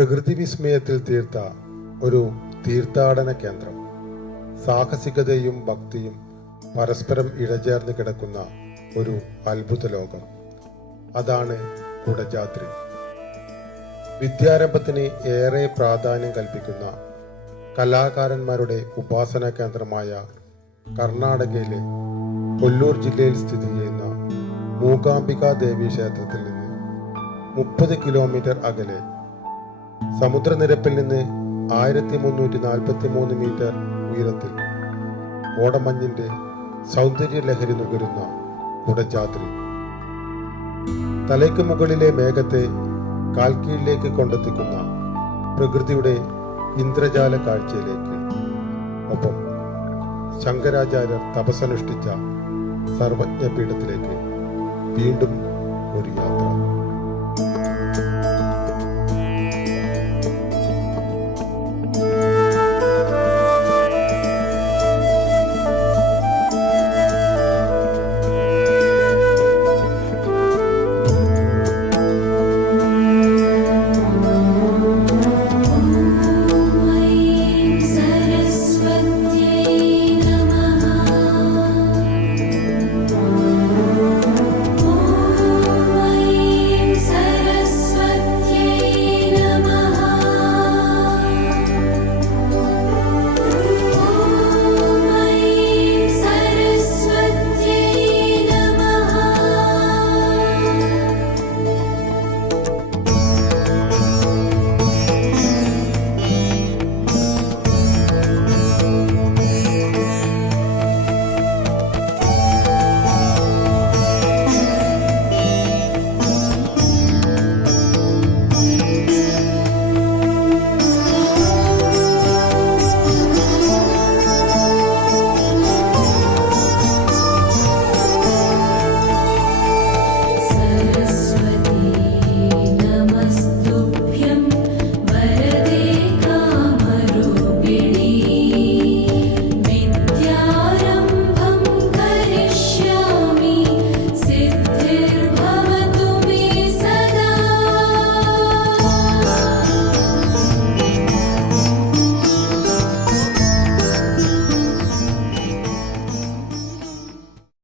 പ്രകൃതി വിസ്മയത്തിൽ തീർത്ത ഒരു തീർത്ഥാടന കേന്ദ്രം. സാഹസികതയും ഭക്തിയും പരസ്പരം ഇഴചേർന്ന് കിടക്കുന്ന ഒരു അത്ഭുത ലോകം. അതാണ് കുടജാദ്രി. വിദ്യാരംഭത്തിന് ഏറെ പ്രാധാന്യം കൽപ്പിക്കുന്ന കലാകാരന്മാരുടെ ഉപാസനാ കേന്ദ്രമായ കർണാടകയിലെ കൊല്ലൂർ ജില്ലയിൽ സ്ഥിതി ചെയ്യുന്ന മൂകാംബിക ദേവി ക്ഷേത്രത്തിൽ നിന്ന് 30 കിലോമീറ്റർ അകലെ, സമുദ്രനിരപ്പിൽ നിന്ന് 1343 മീറ്റർ ഉയരത്തിൽ കോടമഞ്ഞിന്റെ സൗന്ദര്യ ലഹരി നുകരുന്ന കുടജാദ്രി. തലയ്ക്ക് മുകളിലെ മേഘത്തെ കാൽക്കീഴിലേക്ക് കൊണ്ടെത്തിക്കുന്ന പ്രകൃതിയുടെ ഇന്ദ്രജാല കാഴ്ചയിലേക്ക്, ഒപ്പം ശങ്കരാചാര്യർ തപസ്സനുഷ്ഠിച്ച സർവജ്ഞപീഠത്തിലേക്ക് വീണ്ടും ഒരു യാത്ര.